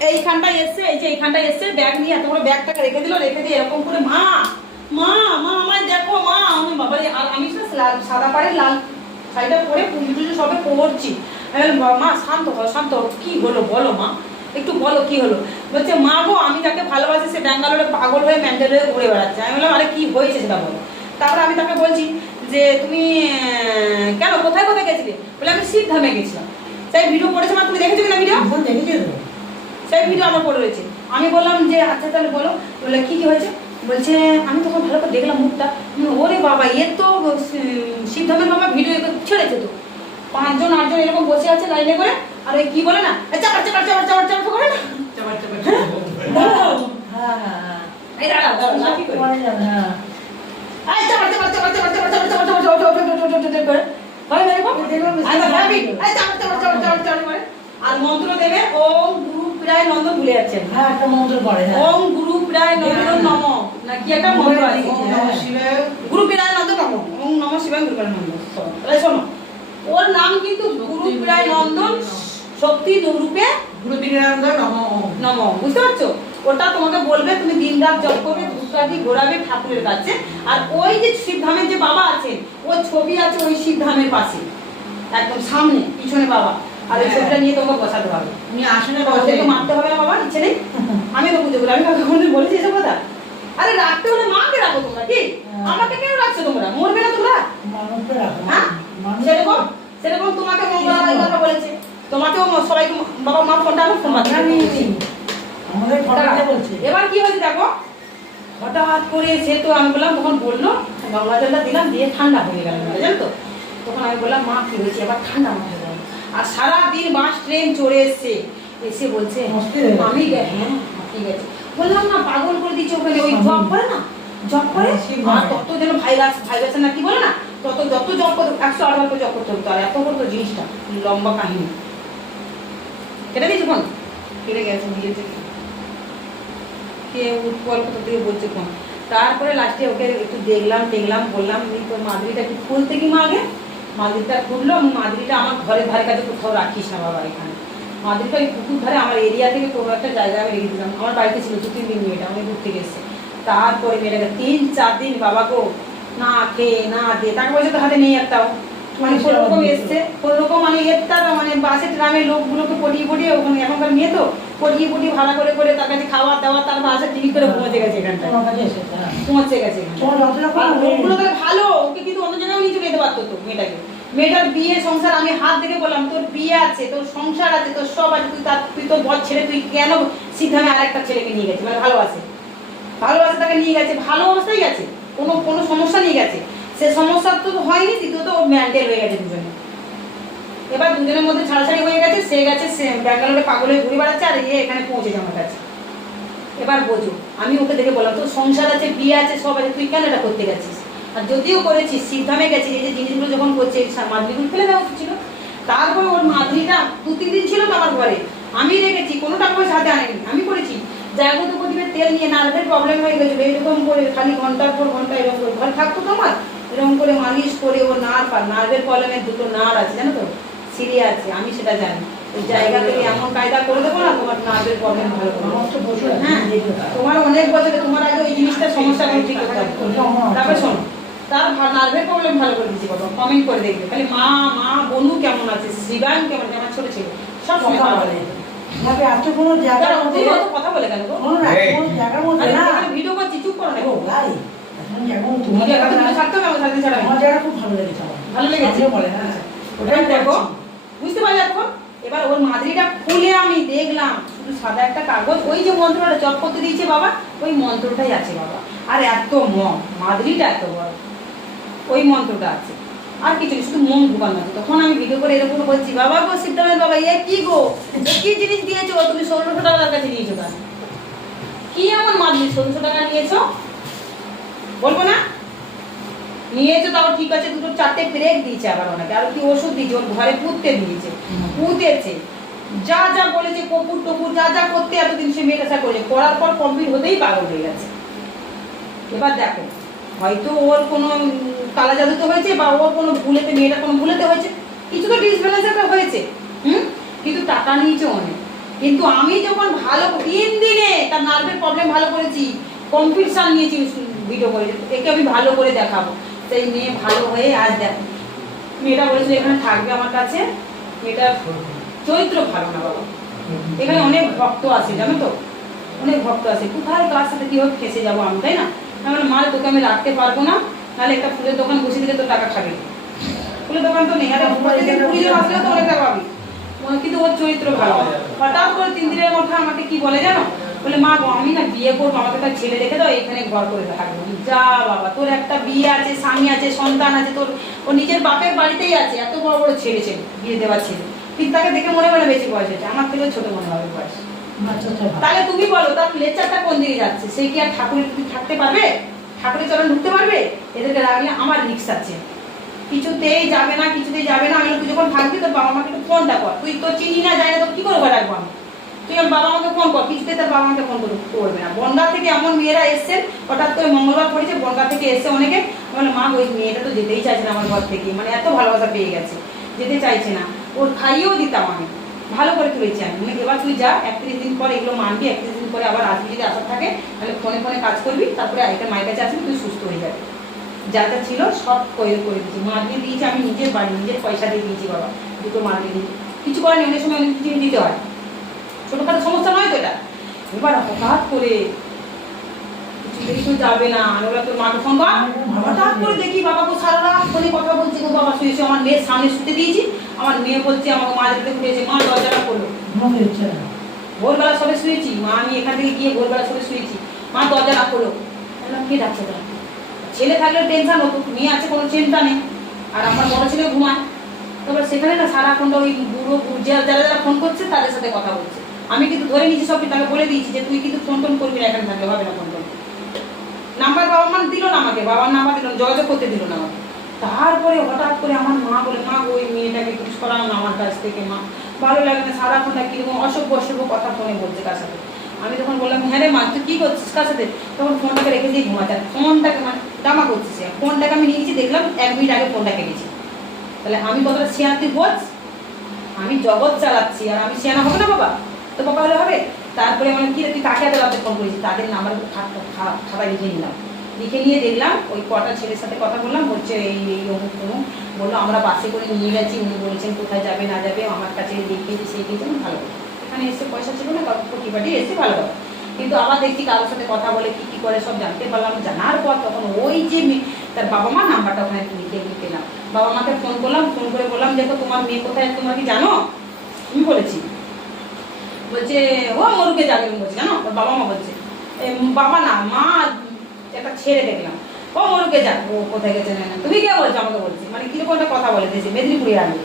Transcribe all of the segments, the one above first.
এইখানটায় এসছে এই যে এইখানটায় এসছে ব্যাগ নিয়ে এত ব্যাগটাকে রেখে দিল রেখে দিয়ে এরকম করে মা মা মা আমায় দেখো মা আমি বাবা আর আমি সাদা পাড়ে লাল শাড়িটা পরে পুজো টুজো সবে পরছি। আমি বললাম, "বা- মা শান্ত হও শান্ত কি হলো বলো মা একটু বলো কি হলো? বলছে মা গো আমি যাকে ভালোবাসি সে ব্যাঙ্গালোরে পাগল হয়ে ম্যান্ডেল হয়ে ঘুরে বেড়াচ্ছে। আমি বললাম আরে কি হয়েছে সেটা বলো। তারপরে আমি তাকে বলছি যে তুমি কেন কোথায় কোথায় গেছিলে? বলে আমি সিদ্ধামে গেছিলাম। তাই ভিডিও করেছে মা তুমি দেখেছ কিনা ভিডিও দেখেছি সেই ভিডিও আমার পড়ে রয়েছে আমি বললাম যে আচ্ছা তাহলে বলো বলে কি কি হয়েছে বলছে আমি তখন ভালো করে দেখলাম মুখটা ওরে বাবা এর তো সিদ্ধামের বাবা ভিডিও ছেড়েছে তো পাঁচজন আটজন এরকম বসে আছে লাইনে করে আর ওই কি বলে না চাপার চাপার চাপার চাপার চাপার করে না হ্যাঁ হ্যাঁ হ্যাঁ এই করে হ্যাঁ এই চাপার চাপার চাপার চাপার চাপার চাপার চাপার চাপার চাপার চাপার চাপার চাপার করে হয় আর মন্ত্র দেবে ওম গুরু প্রায় নন্দ ভুলে যাচ্ছেন হ্যাঁ একটা মন্ত্র পড়ে হ্যাঁ। ওম গুরু প্রায় নন্দ নম। না কি একটা মন্ত্র আছে? নমঃ। গুরু প্রায় নন্দ নম। ওম নম শিবায় গুরু প্রায় নন্দ তাহলে শোনো। ওর নাম কিন্তু গুরু প্রায় নন্দন শক্তি রূপে গুরু নমঃ। নম। বুঝতে পারছ? ওটা তোমাকে বলবে তুমি দিন রাত জপ করবে ধূপকাঠি ঘোরাবে ঠাকুরের কাছে। আর ওই যে শিবধামের যে বাবা আছেন ওর ছবি আছে ওই শিবধামের পাশে। একদম সামনে পিছনে বাবা। আর ওই। ছবিটা নিয়ে তোমাকে বসাতে হবে। ওদেরকে বসে মারতে হবে না বাবা ইচ্ছে নেই। আমি তো পুজো করি আমি কাউকে কোনোদিন বলেছি এসব কথা। আরে রাখতে হলে মাকে রাখো তোমরা কি? হ্যাঁ। আমাকে কেন রাখছো তোমরা? মরবে না তোমরা? তো হ্যাঁ? সেরকম? সেরকম তোমাকে কথা বলেছে। তোমাকেও সবাইকে বাবা মা ফোনটা আমার ফোন এবার কি হয়েছে দেখো? হঠাৎ করে সে তো আমি বললাম তখন বলল গঙ্গা জলটা দিলাম দিয়ে ঠান্ডা হয়ে গেল। জানো তো? তখন আমি বললাম মা কি হয়েছে? এবার ঠান্ডা গেল আর সারাদিন বাস ট্রেন চড়ে এসছে। এসে বলছে হয়ে। আমি হ্যাঁ ঠিক আছে। বললাম না পাগল করে দিচ্ছে ওখানে ওই জব করে না? জব করে? আর। তত যেন ভাইরাস ভাইরাস না কি বলে না? তত যত জব করতে একশো করে জব করতে হতো আর এত করতো জিনিসটা লম্বা কাহিনী। কেটে দিয়েছে ফোন? কেটে গেছে দিয়েছে কে? উৎপল কোথা থেকে বলছে ফোন? তারপরে লাস্টে ওকে একটু দেখলাম দেখলাম বললাম তোর মাদুরিটা খুলতে কি মা আগে মাদুরিটা খুললো আমি মাদুরিটা আমার ঘরের ধারে কাছে কোথাও রাখিস না বাবা এখানে। মাদুরিটা ওই পুকুর ধারে আমার এরিয়া থেকে কোনো একটা জায়গায় আমি রেখে দিলাম। আমার বাড়িতে ছিল দু তিন দিন মেয়েটা আমি থেকে এসেছে। তারপরে মেয়েটাকে তিন চার দিন বাবাকেও না খেয়ে না দিয়ে টাকা পয়সা তো হাতে নেই একটাও। মানে কোনো রকম এসছে কোনো রকম মানে এরটা মানে বাসে ট্রামে লোকগুলোকে পটিয়ে পটিয়ে ওখানে এখনকার মেয়ে তো পটিয়ে পটিয়ে ভাড়া করে করে তার কাছে খাওয়া দাওয়া তার বাসে টিকিট করে পৌঁছে গেছে এখানটায়। হ্যাঁ। পৌঁছে গেছে আর কম লোকগুলো তাহলে ভালো ওকে কিন্তু অন্য জায়গায় নিয়ে চলে যেতে পারতো তো মেয়েটাকে। মেয়েটার বিয়ে সংসার আমি হাত দেখে বললাম, তোর বিয়ে আছে, তোর সংসার আছে, তোর সব আছে, তুই তার তুই তোর বর ছেড়ে তুই কেন সিদ্ধামে আর একটা ছেলেকে নিয়ে গেছে? মানে ভালোবাসে। ভালোবাসে তাকে নিয়ে গেছে, ভালো অবস্থায় গেছে কোনো কোনো সমস্যা নিয়ে গেছে। সে সমস্যা তো হয়নি দ্বিতীয়ত ও ম্যান্ডেল হয়ে গেছে দুজনে। এবার দুজনের মধ্যে ছাড়াছাড়ি হয়ে গেছে, সে গেছে, সে ব্যাঙ্গালোরে পাগলে ঘুরে বেড়াচ্ছে আর এ এখানে পৌঁছেছে আমার কাছে। এবার বোঝো, আমি ওকে দেখে বললাম, তোর সংসার আছে, বিয়ে আছে, সব আছে, তুই কেন এটা করতে গেছিস? আর যদিও করেছিস সিদ্ধামে গেছিস এই যে জিনিসগুলো যখন করছে মাদুরিগুলো ফেলে দেওয়া উচিত ছিল। তারপরে ওর মাদুরিটা দু তিন দিন ছিল তো আমার ঘরে। আমি রেখেছি কোনো টাকা পয়সা হাতে আনেনি আমি করেছি। জায়গত প্রদীপের তেল নিয়ে নার্ভের প্রবলেম হয়ে গেছিল এরকম করে খালি ঘণ্টার পর ঘণ্টা এরকম করে। ঘর থাকতো তো আমার এরকম করে মালিশ করে ও নার্ভ আর নার্ভের প্রবলেমের দুটো নার্ভ আছে জানো তো? সিরিয়া আছে আমি সেটা জানি। ওই জায়গা থেকে এমন কায়দা করে দেবো না তোমার নার্ভের প্রবলেম ভালো তো হ্যাঁ তোমার অনেক বছরে তোমার আগে ওই জিনিসটা সমস্যা ঠিক করতে হবে তারপরে শোনো তার নার্ভের প্রবলেম ভালো করে দিচ্ছি করে দেখবে। খালি মা মা বনু কেমন আছে কেমন আমার ছোট ছিল। সব কথা বলে। বুঝতে পারলে এবার ওর মাদরিটা খুলে আমি দেখলাম। শুধু সাদা একটা কাগজ। ওই যে মন্ত্রটা চট করতে দিয়েছে বাবা ওই মন্ত্রটাই আছে বাবা। আর এত ম মাদরিটা এত বড়। ওই মন্ত্রটা আছে। আর কিছু শুধু মন ঢুকানো আছে। তখন আমি ভিডিও করে এরকম বলছি, বাবা গো সিদ্ধামের বাবা, এ কি গো? কি জিনিস দিয়েছ তুমি ষোলোশো টাকার কাছে নিয়েছো কেন? কি এমন মাদুরি ষোলোশো টাকা নিয়েছো? বলব না? নিয়েছে তাও ঠিক আছে, দুটো চারটে ব্রেক দিয়েছে আবার ওনাকে। আর কি ওষুধ দিয়েছে, ওর ঘরে পুঁততে দিয়েছে, পুঁতেছে। যা যা বলেছে, কপুর টপুর যা যা করতে এতদিন সে মেয়েটা করেছে করার পর কমপ্লিট হতেই পাগল হয়ে গেছে। এবার দেখো হয়তো ওর কোনো কালা জাদুতে হয়েছে বা ওর কোনো ভুলেতে, মেয়েটা কোনো ভুলেতে হয়েছে। কিছু তো ডিসব্যালেন্স একটা হয়েছে, হুম? কিন্তু টাকা নিয়েছে অনেক। কিন্তু আমি যখন ভালো তিন দিনে তার নার্ভের প্রবলেম ভালো করেছি কম্পিটিশান নিয়েছি ভিডিও করে, একে আমি ভালো করে দেখাবো। সেই মেয়ে ভালো হয়ে আজ দেখো, মেয়েটা বলেছিল এখানে থাকবে আমার কাছে মেয়েটার চরিত্র ভালো না বাবা। এখানে অনেক ভক্ত আছে, জানো তো? অনেক ভক্ত আছে। কোথায় কার সাথে কীভাবে ফেসে যাব আমি, তাই না? আমি মাল তোকে আমি রাখতে পারব না, নাহলে একটা ফুলের দোকান বসে দিলে তোর টাকা খাবে। ফুলের দোকান তো নেই আরে কুড়ি জন আসলে তো অনেক টাকা পাবি কিন্তু ওর চরিত্র ভালো। হঠাৎ করে তিন দিনের মধ্যে আমাকে কি বলে জানো? বলে, মা আমি না বিয়ে করব, আমাকে একটা ছেলে রেখে দাও, এখানে ঘর করে থাকব। যা বাবা, তোর একটা বিয়ে আছে, স্বামী আছে, সন্তান আছে, তোর ও নিজের বাপের বাড়িতেই আছে, এত বড় বড় ছেলে ছেলে বিয়ে দেওয়ার ছেলে। কিন্তু তাকে দেখে মনে মনে বেশি বয়স হয়েছে। আমার থেকেও ছোট মনে হবে বয়স। তাহলে তুমি বলো, তার লেচারটা কোন দিকে যাচ্ছে? সে কি আর ঠাকুরের প্রতি থাকতে পারবে? ঠাকুরের চরণ ঢুকতে পারবে? এদেরকে রাখলে আমার রিক্স আছে। কিছুতেই যাবে না, কিছুতেই যাবে না। আমি তুই যখন থাকবি তোর বাবা মাকে ফোনটা কর। তুই তো চিনি না জানি না তো কি করে ঘরে রাখব আমি? তুই আমার বাবা মাকে ফোন কর। কিছুতে তার বাবা মাকে ফোন করবে করবে না। বনগা থেকে এমন মেয়েরা এসছেন, হঠাৎ করে মঙ্গলবার পড়েছে, বনগা থেকে এসছে অনেকে বলে, মা ওই মেয়েটা তো যেতেই চাইছে না আমার ঘর থেকে। মানে এত ভালোবাসা পেয়ে গেছে, যেতে চাইছে না। ওর খাইয়েও দিতাম আমি। ভালো করে তুলেছি আমি। এবার তুই যা, একত্রিশ দিন পর এগুলো মানবি, একত্রিশ দিন পরে আবার আসবি যদি আসার থাকে, তাহলে ফোনে ফোনে কাজ করবি, তারপরে আরেকটা মায়ের কাছে আসবি তুই সুস্থ হয়ে যাবে। যা যা ছিল সব করে করে দিয়েছি। মা দিয়ে দিয়েছি আমি নিজের বাড়ি, নিজের পয়সা দিয়ে দিয়েছি বাবা, দুটো মা দিয়ে দিয়েছি। কিছু করার নেই, অনেক সময় অনেক কিছু দিতে হয়। ছোটোখাটো সমস্যা নয় তো এটা? এবার হঠাৎ করে কিছুতেই যাবে না। বললাম তোর মাকে ফোন কর। হঠাৎ করে দেখি বাবাকে সারা রাত ফোনে কথা বলছি গো বাবা শুয়েছে আমার মেয়ের সামনে শুতে দিয়েছি। আমার মেয়ে বলছে আমাকে মা যেতে উঠেছে মা দরজাটা করল ভোরবেলা সবে শুয়েছি। মা আমি এখান থেকে গিয়ে ভোরবেলা সবে শুয়েছি। মা দরজা না করল কে ডাকছে ছেলে থাকলে টেনশন হতো। মেয়ে আছে কোনো চিন্তা নেই। আর আমার বড় ছেলে ঘুমায়। তারপর সেখানে না সারাক্ষণটা ওই বুড়ো যারা যারা ফোন করছে তাদের সাথে কথা বলছে। আমি কিন্তু ধরে নিয়েছি সব তাকে বলে দিয়েছি যে তুই কিন্তু ফোন টোন করবি না এখানে থাকলে হবে না ফোন টোন নাম্বার বাবা মা দিল না আমাকে বাবার নাম্বার দিল না, যোগাযোগ করতে দিল না আমাকে। তারপরে হঠাৎ করে আমার মা বলে মা ওই মেয়েটাকে কিছু করাও না আমার কাছ থেকে মা। ভালো লাগে না সারাক্ষণটা কীরকম অসভ্য অসভ্য কথা ফোনে বলছে কার সাথে। আমি তখন বললাম হ্যাঁ রে মা তুই কী করছিস কার সাথে? তখন ফোনটাকে রেখে দিয়ে ঘুমাতে ফোনটাকে মানে জামা করছিস ফোনটাকে আমি নিয়েছি দেখলাম এক মিনিট আগে ফোনটা কেটেছি তাহলে আমি কতটা শেয়ার তুই বোঝ আমি জগৎ চালাচ্ছি আর আমি শেয়ানা হবে না বাবা? তো বাবা হলে হবে? তারপরে মানে কি, তুই কাকে হাতে রাতে ফোন করেছিস? তাদের নাম্বার খাবার লিখে নিলাম। লিখে নিয়ে দেখলাম, ওই কটা ছেলের সাথে কথা বললাম, বলছে, এই এই অমুক তমুক বলল, আমরা বাসে করে নিয়ে গেছি। উনি বলেছেন, কোথায় যাবে, না যাবে, আমার কাছে দেখিয়েছি সেই দিয়েছেন ভালো। এখানে এসে পয়সা ছিল না কোটি বাটি এসে ভালো কিন্তু আবার দেখছি কারোর সাথে কথা বলে কি কি করে, সব জানতে পারলাম, জানার পর তখন ওই যে তার বাবা মা নাম্বারটা ওখানে লিখে লিখে পেলাম। বাবা মাকে ফোন করলাম, ফোন করে বললাম, দেখো, তোমার মেয়ে কোথায়, তোমরা কি জানো? আমি বলেছি বলছে, ও মরুকে যাবে আমি বলছি, জানো? ওর বাবা মা বলছে। বাবা না, মা একটা ছেড়ে দেখলাম। ও মরুকে যাক, ও কোথায় গেছে না। তুমি কে বলছো? আমাকে বলছি। মানে কীরকম একটা কথা বলে দিয়েছে মেদিনীপুরে আগে।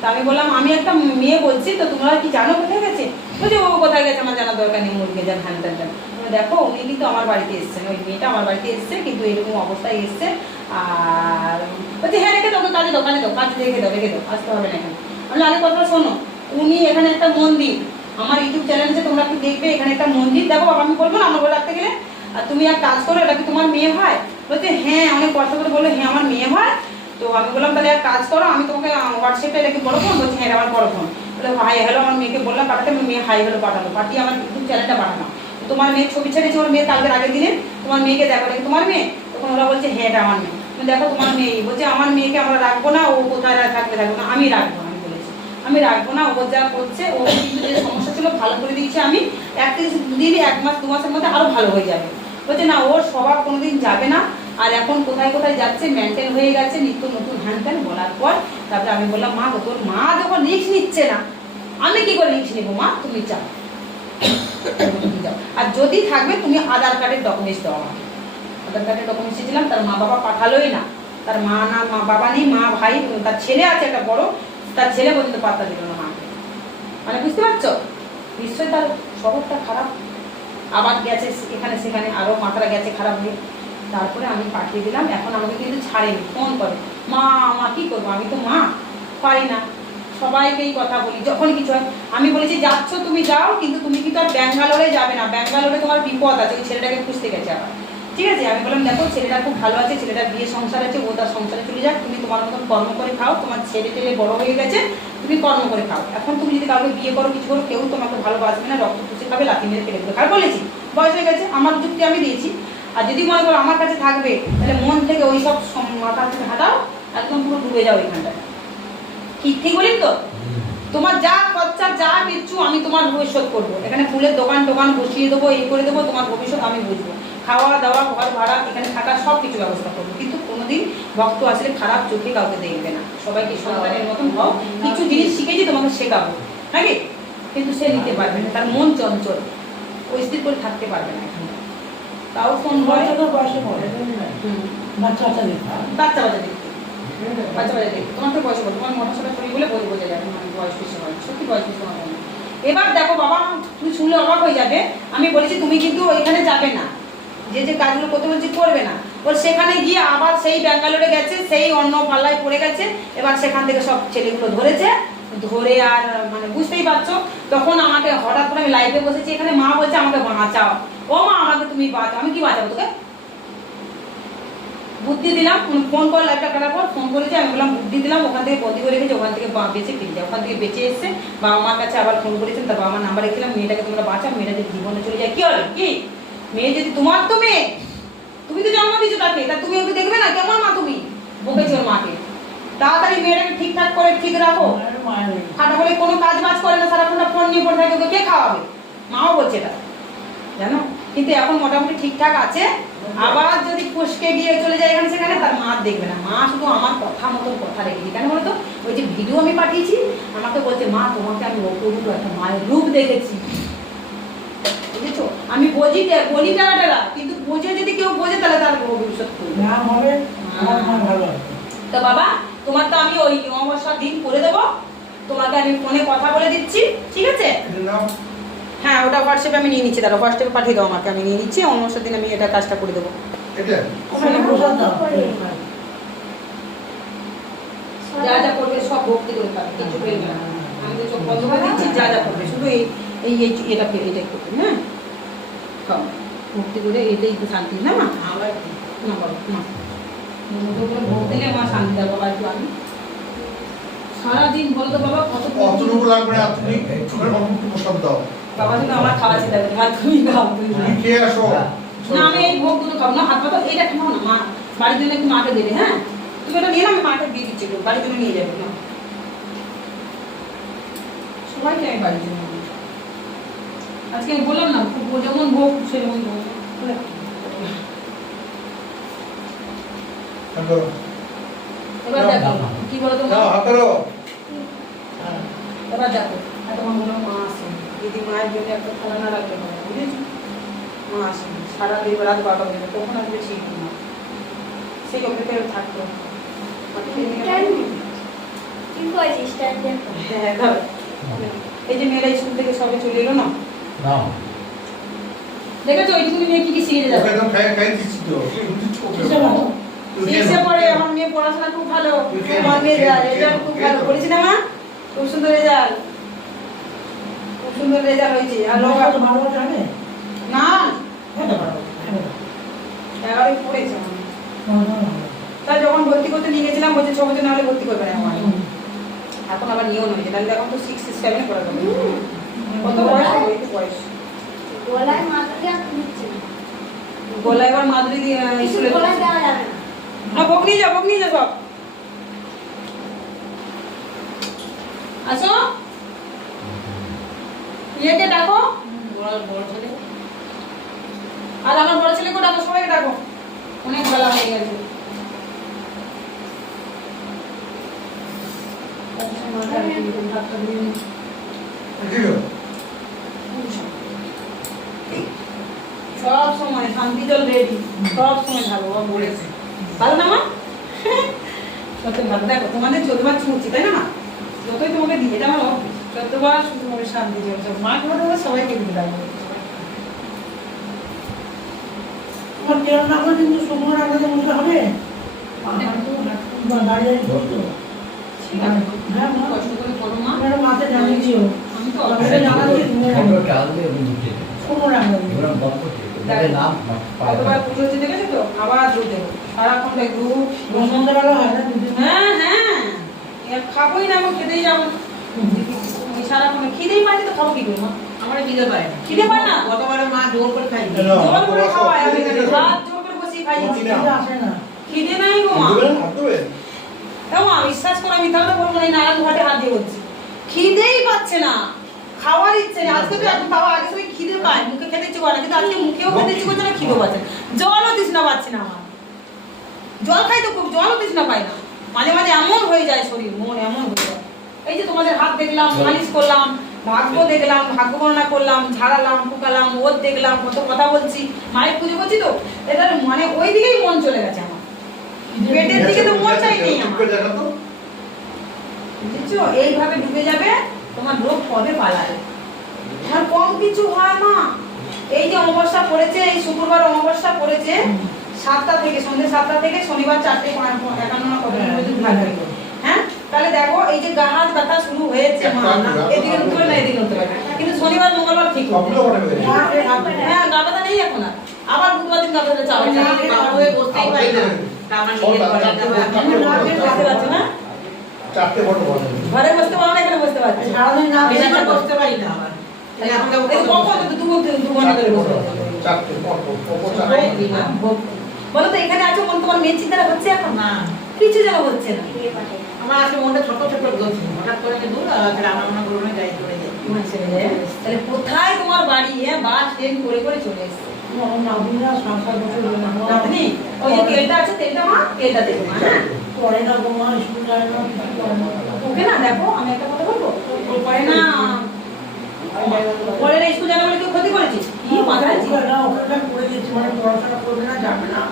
তা আমি বললাম, আমি একটা মেয়ে বলছি, তো তোমরা কি জানো কোথায় গেছে? বলছে, ও কোথায় গেছে? আমার জানার দরকার নেই মুরগে হ্যান ত্যান ত্যান। দেখো, উনি কিন্তু আমার বাড়িতে এসছেন। ওই মেয়েটা আমার বাড়িতে এসছে, কিন্তু এরকম অবস্থায় এসছে। আর বলছে হ্যাঁ রেখে দাও, কাজে দোকানে দাও, কাজে রেখে দাও রেখে দাও, আসতে হবে না এখানে। আমি আগে কথা শোনো। উনি এখানে একটা মন্দির আমার ইউটিউব চ্যানেল আছে তোমরা একটু দেখবে এখানে একটা মন্দির দেখো বাবা আমি বলব না আমার বলে রাখতে গেলে আর তুমি এক কাজ করো এটা কি তোমার মেয়ে হয়? বলছে হ্যাঁ অনেক কষ্ট করে বলল হ্যাঁ আমার মেয়ে হয়। তো আমি বললাম তাহলে এক কাজ করো আমি তোমাকে হোয়াটসঅ্যাপে রেখে বড় ফোন? বলছি হ্যাঁ আমার বড় ফোন। বলে হাই হ্যালো আমার মেয়েকে বললাম পাঠাতে আমার মেয়ে হাই হ্যালো পাঠালো পাঠিয়ে আমার ইউটিউব চ্যানেলটা পাঠানো তোমার মেয়ে ছবি ছেড়েছে ওর মেয়ে কালকে আগের দিনে। তোমার মেয়েকে দেখো তোমার মেয়ে? তখন ওরা বলছে হ্যাঁ এটা আমার মেয়ে। আমি, দেখো তোমার মেয়ে। বলছে আমার মেয়েকে আমরা রাখব না ও কোথায় থাকবে থাকবে না আমি রাখব। আমি রাখব না, ও যা করছে, ও কিন্তু যে সমস্যা ছিল ভালো করে দিয়েছি আমি একত্রিশ দিন, এক মাস, দু মাসের মধ্যে আরও ভালো হয়ে যাবে। বলছে, না, ওর স্বভাব কোনোদিন যাবে না, আর এখন কোথায় কোথায় যাচ্ছে মেনটেন হয়ে গেছে, নিত্য নতুন হ্যান ত্যান বলার পর, তারপরে আমি বললাম, মা তোর মা যখন রিক্স নিচ্ছে না, আমি কি করে রিক্স নেব, মা? তুমি চাও। আর যদি থাকবে, তুমি আধার কার্ডের ডকুমেন্টস দাও আমাকে। আধার কার্ডের ডকুমেন্টস দিয়েছিলাম তার মা বাবা পাঠালোই না। তার মা না, মা বাবা নেই, মা, ভাই, তার ছেলে আছে একটা বড় তার ছেলে পর্যন্ত পাত্তা দিল না মাকে মানে বুঝতে পারছ? নিশ্চয়ই তার স্বভাবটা খারাপ। আবার গেছে এখানে সেখানে আরও মাথাটা গেছে খারাপ হয়ে। তারপরে আমি পাঠিয়ে দিলাম। এখন আমাকে কিন্তু ছাড়েনি, ফোন করে। মা মা, কী করব? আমি তো মা, পারি না। সবাইকেই কথা বলি যখন কিছু হয়। আমি বলেছি, যাচ্ছ তুমি, যাও, কিন্তু তুমি কিন্তু আর ব্যাঙ্গালোরে যাবে না? ব্যাঙ্গালোরে তোমার বিপদ আছে, ওই ছেলেটাকে খুঁজতে গেছে আবার। ঠিক আছে, আমি বললাম, দেখো, ছেলেটা খুব ভালো আছে, ছেলেটার বিয়ে সংসার আছে, ও তার সংসারে চলে যাক, তুমি তোমার মতন কর্ম করে খাও, তোমার ছেলে টেলে বড় হয়ে গেছে, তুমি কর্ম করে খাও। এখন তুমি যদি কাউকে বিয়ে করো, কিছু করো, কেউ তোমাকে ভালোবাসবে না রক্ত পুষে খাবে, লাথি মেরে ফেলে দেবে। আর বলেছি? বয়স হয়ে গেছে, আমার যুক্তি আমি দিয়েছি। আর যদি মনে করো আমার কাছে থাকবে, তাহলে মন থেকে ওই সব মাথা থেকে হাঁটাও, একদম পুরো ডুবে যাও এখানটায়। ঠিক ঠিক বলি তো? তোমার যা খরচা, যা কিচ্ছু আমি তোমার ভবিষ্যৎ করব। এখানে ফুলের দোকান, টোকান বসিয়ে দেবো এই করে দেবো, তোমার ভবিষ্যৎ আমি বুঝব। খাওয়া দাওয়া ঘর ভাড়া এখানে থাকা সব কিছু ব্যবস্থা করব। কিন্তু কোনোদিন ভক্ত আসলে খারাপ চোখে কাউকে দেখবে না। সবাইকে সন্তানের মতন হও কিছু জিনিস শিখেছি তোমাকে শেখাবো নাকি? কিন্তু সে নিতে পারবে না তার মন চঞ্চল। ওই স্থির করে থাকতে পারবে না এখানে। তাও ফোন বাচ্চা তো বয়সে পড়ে বাচ্চা বাচ্চা দেখতে বাচ্চা বাচ্চা দেখতে। বাচ্চা বাচ্চা দেখতে। তোমার তো বয়স কত তোমার মোটা সোটা শরীর বলে বলে বোঝা যাবে মানে বয়স বেশি হয়। সত্যি বয়স বেশি হয়। এবার দেখো বাবা তুমি শুনলে অবাক হয়ে যাবে। আমি বলেছি তুমি কিন্তু ওইখানে যাবে না। যে যে কাজগুলো করতে বলছি করবে না। ওর সেখানে গিয়ে আবার সেই ব্যাঙ্গালোরে গেছে, সেই অন্য পাল্লায় পড়ে গেছে, এবার সেখান থেকে সব ছেলেগুলো ধরেছে। ধরে আর মানে বুঝতেই পারছ, তখন আমাকে হঠাৎ করে আমি লাইভে বসেছি, এখানে মা বলছে আমাকে বাঁচাও। ও মা, আমাকে তুমি বাঁচাও, আমি কি বাঁচাবো তোকে? বুদ্ধি দিলাম, ফোন করে লাইভটা করার পর, ফোন করেছি, আমি বললাম বুদ্ধি দিলাম, ওখান থেকে বদি করে রেখেছি, ওখান থেকে বেঁচে ফিরে যায়, ওখান থেকে বেঁচে এসছে। বাবা মার কাছে আবার ফোন করেছেন তার বাবা মার নাম্বার রেখেছিলাম, মেয়েটাকে তোমরা বাঁচাও, মেয়েটা যদি জীবনে চলে যায়, কি হবে? কি? মেয়ে যদি তোমার তো মেয়ে, তুমি তো জন্ম দিয়েছ তাকে, তা তুমি ওকে দেখবে না? কেমন মা তুমি? বকেছি ওর মাকে। তাড়াতাড়ি মেয়েটাকে ঠিকঠাক করে ঠিক রাখো। খাটা বলে কোনো কাজ বাজ করে না সারাক্ষণ ফোন নিয়ে পড়ে থাকে, ওকে কে খাওয়াবে? মাও বলছে এটা। জানো? কিন্তু এখন মোটামুটি ঠিকঠাক আছে। আবার যদি ফসকে গিয়ে চলে যায় এখানে সেখানে, তার মা দেখবে না। মা শুধু আমার কথা মতন কথা রেখেছি। কেন বলতো ওই যে ভিডিও আমি পাঠিয়েছি, আমাকে বলছে, মা, তোমাকে আমি অপরূপ একটা মায়ের রূপ দেখেছি। আমি বুঝি বলি টাকা টাকা কিন্তু বুঝে যদি কেউ বোঝে তাহলে তার ভবিষ্যৎ করবে হবে ভালো তো বাবা তোমার তো আমি ওই অমাবস্যার দিন করে দেবো। তোমাকে আমি ফোনে কথা বলে দিচ্ছি ঠিক আছে? হ্যাঁ ওটা হোয়াটসঅ্যাপে আমি নিয়ে নিচ্ছি। দাঁড়া হোয়াটসঅ্যাপে পাঠিয়ে দাও আমাকে। আমি নিয়ে নিচ্ছি অমাবস্যার দিন আমি এটা কাজটা করে দেবো। এটা? ওখানে প্রসাদ দাও। যা যা করবে সব ভক্তি করে পাবে কিছু ফেলবে না। আমি তো বন্ধ করে দিচ্ছি যা যা করবে শুধু এই এই এটা এটাই করবে হ্যাঁ? খাও ভক্তি করে এটাই একটু শান্তি না? মা না বলো না। মতো করে ভোগ দিলে মা শান্তি দেয় বাবা একটু আমি সারাদিন বলতো বাবা কত অতটুকু লাগবে না তুমি চোখের অল্প প্রসাদ দাও। বাবা শুধু আমার খাওয়া চিন্তা করে মা তুমি খাও তুমি খেয়ে আসো। না আমি এই ভোগ খাব না হাত পাতা এইটা খাও না মা। বাড়ির জন্য একটু মাকে দেবে হ্যাঁ? তুমি এটা নিয়ে না আমি মাকে দিয়ে দিচ্ছি বাড়ির জন্য নিয়ে যাবে না সবাইকে আমি বাড়ির জন্য। আজকে আমি বললাম না খুব যেমন ভোগ সেরকম ভোগ এবার দেখো কি বলো তো মা? যাও, হাত ধরো। এবার দেখো এত বললাম মা আসে দিদি মায়ের জন্য একটা খেলা না রাখতে হবে বুঝেছ? মা আসে সারা দিন রাত বেজে তখন আসবে ঠিক না সেই থাকতো হ্যাঁ ধরো। এই যে মেয়েরা স্কুল থেকে সবে চলে এলো না দেখেছ ওইটুকুনি মেয়ে কি কি শিখে ওকে যাবে? একদম খাই- খাই দিচ্ছি তো। তুমি দিচ্ছ ওকে। কিসে ভালো? তুমি খেয়ে সিক্সে নাও। পড়ে আমার মেয়ে পড়াশোনা খুব ভালো। নে, আমার মেয়ে খেয়ে রেজাল্ট খুব ভালো। নে। করেছি না মা? খুব সুন্দর রেজাল্ট খুব সুন্দর রেজাল্ট হয়েছে। আর লোক ভালো জানে না। হতে এগারোই পড়েছে। তা যখন ভর্তি করতে নিয়ে গেছিলাম বলছে ছ বছর না হলে ভর্তি করবে না আমার। এখন আবার নিয়েও নয় তাহলে এখন তো সিক্স সেভেন পড়া যাবে কত বয়স বয়স গলায় মাথা আর দিচ্ছে না এবার মাদুরি দিয়ে স্কুলে গলায় দেওয়া যাবে না। না নিয়ে যাও ভোগ নিয়ে যাও সব। আসো। ইয়েকে ডাকো। আর আমার বড় ছেলেকে ডাকো সবাইকে ডাকো। অনেক বেলা হয়ে গেছে। ঠিক আছে। সব সময় শান্তি জল রেডি সব সময় ভালো বাবা বলেছে। ভালো না মা? সত্যি ভালো। দেখো তোমাদের চোদ্দবার ছুঁচি তাই না মা? যতই তোমাকে দিয়ে এটা চোদ্দবার শুধু তোমাকে শান্তি জল মা কথা বলে সবাইকে দিয়ে দেবো তোমার কেরাম না করে কিন্তু রাখাতে বলতে হবে? দাঁড়িয়ে হ্যাঁ মা। কষ্ট করে করো মা। মাথায় জানিয়ে দিও। আমি তো জানাচ্ছি তুমি আমরা কতবার পুজো হচ্ছে দেখেছ তো? আবার দুধ। দেবো সারাক্ষণ দেখ। দুধ সন্ধ্যাবেলা হয় না হ্যাঁ হ্যাঁ। খাবোই না আমি খেতেই যাব সারাক্ষণ খিদেই পাইনি তো খাব কি করব আমার খিদে পায় খিদে পায় না? গতবারে মা জোর করে খাই জোর করে খাওয়ায় আমি খিদে এখানে পেয়েছে? রাত জোর করে বসিয়ে খাই বলছি না। খিদে আসে না। খিদে নাই গো মা দেবেন হাত দেবেন মা বিশ্বাস করো আমি তাহলে বলব এই নারায়ণ ঘাটে হাত দিয়ে বলছি। খিদেই পাচ্ছে না। খাওয়ার ইচ্ছে নেই। আজকে তো এখন খাওয়া আগে সময় খিদে পায়। মুখে খেতে ইচ্ছে করে না কিন্তু আজকে মুখেও খেতে ইচ্ছে করছে না খিদেও পাচ্ছে না। জলও তৃষ্ণা পাচ্ছে না আমার। জল খাই তো খুব জলও তৃষ্ণা পাই না। মাঝে মাঝে এমন হয়ে যায় শরীর মন এমন হয়ে যায়। এই যে তোমাদের হাত দেখলাম মালিশ করলাম ভাগ্য দেখলাম ভাগ্য গণনা করলাম ঝাড়ালাম ফুকালাম ওর দেখলাম কত কথা বলছি মায়ের পুজো করছি তো? এটা মানে ওই দিকেই মন চলে গেছে আমার। পেটের দিকে তো মনটাই নেই আমার। এইভাবে ডুবে যাবে তোমার রোগ কবে পালাবে আর কম কিছু হয় মা এই যে অমাবস্যা পড়েছে এই শুক্রবার অমাবস্যা পড়েছে সাতটা থেকে সন্ধ্যে সাতটা থেকে শনিবার চারটে একান্ন না হ্যাঁ তাহলে দেখো এই যে গা হাত ব্যথা শুরু হয়েছে এদিকে উঠতে না এদিকে উঠতে কিন্তু শনিবার মঙ্গলবার ঠিক হবে সবগুলো মনে করে হ্যাঁ গা ব্যথা নেই এখন আর আবার বুধবার দিন গা ব্যথা চাওয়া হয়ে বসতেই পারি না চারটে বড় বড় ঘরে বসতে পারো না এখানে বসতে পারছ। সারাদিন না। করতে পারি না আবার। বলো। তো এখানে আছো কোন তোমার মেয়ের চিন্তাটা হচ্ছে এখন? না। কিছু যেন হচ্ছে না। আমার আজকে মনটা ছোট ছোট হঠাৎ করে যে দূর না যাই চলে যাই তাহলে কোথায় তোমার বাড়ি হ্যাঁ? বাস ট্রেন করে করে চলে এসছে। নাতনি? ওই যে তেলটা আছে তেলটা মা তেলটা দেবো মা হ্যাঁ? করে না গো মা, স্কুল যায় না, কিছু করে না। ওকে না দেখো আমি একটা কথা বলব করে না পরে না স্কুল যাবে বলে কেউ ক্ষতি করেছিস কি মাথায়? না, না করে দিয়েছি, মানে পড়াশোনা করবে না, যাবে না।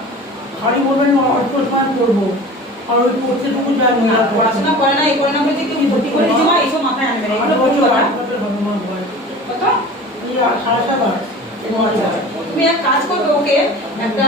খালি বলবেন অল্প সময় করব। আর ওই পড়তেটুকু যাবে না। পড়াশোনা করে না এই করে না বলে কেউ ভর্তি করে দিচ্ছে মা এইসব মাথায় আনবে না এগুলো। কত সাড়ে সাত আট। তুমি এক কাজ করবে ওকে একটা